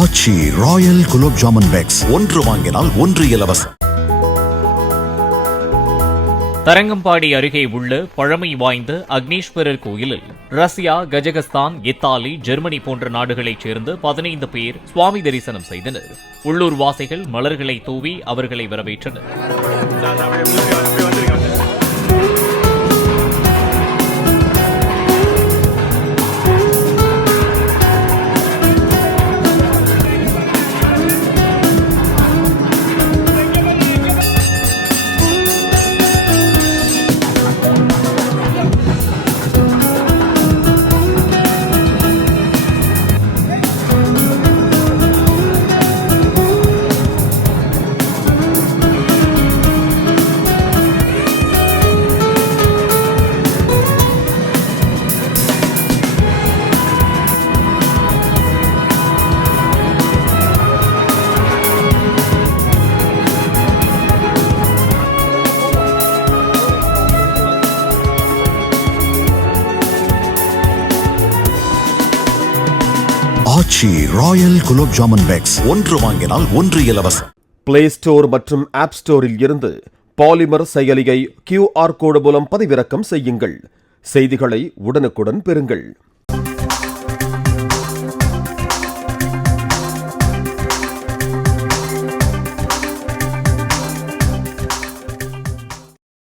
ஆச்சி Royal gulab jamun packs ஒன்று வாங்கினால் ஒன்று இலவசம். தரங்கம்பாடி அருகே உள்ள பழமை வாய்ந்த அக்னீஸ்வரர் கோயிலில் ரஷ்யா, கஜகஸ்தான், இத்தாலி, ஜெர்மனி போன்ற நாடுகளைச் சேர்ந்த 15 பேர் சுவாமி தரிசனம் செய்தனர். உள்ளூர் வாசிகள் மலர்களை தூவி அவர்களை வரவேற்றனர். ஆச்சி ராயல் குலோப் ஜாமுன் பேக்ஸ் ஒன்று வாங்கினால் ஒன்று இலவசம். பிளே ஸ்டோர் மற்றும் ஆப் ஸ்டோரில் இருந்து பாலிமர் செயலியை QR கோடு மூலம் பதிவிறக்கம் செய்யுங்கள். செய்திகளை உடனுக்குடன் பெறுங்கள்.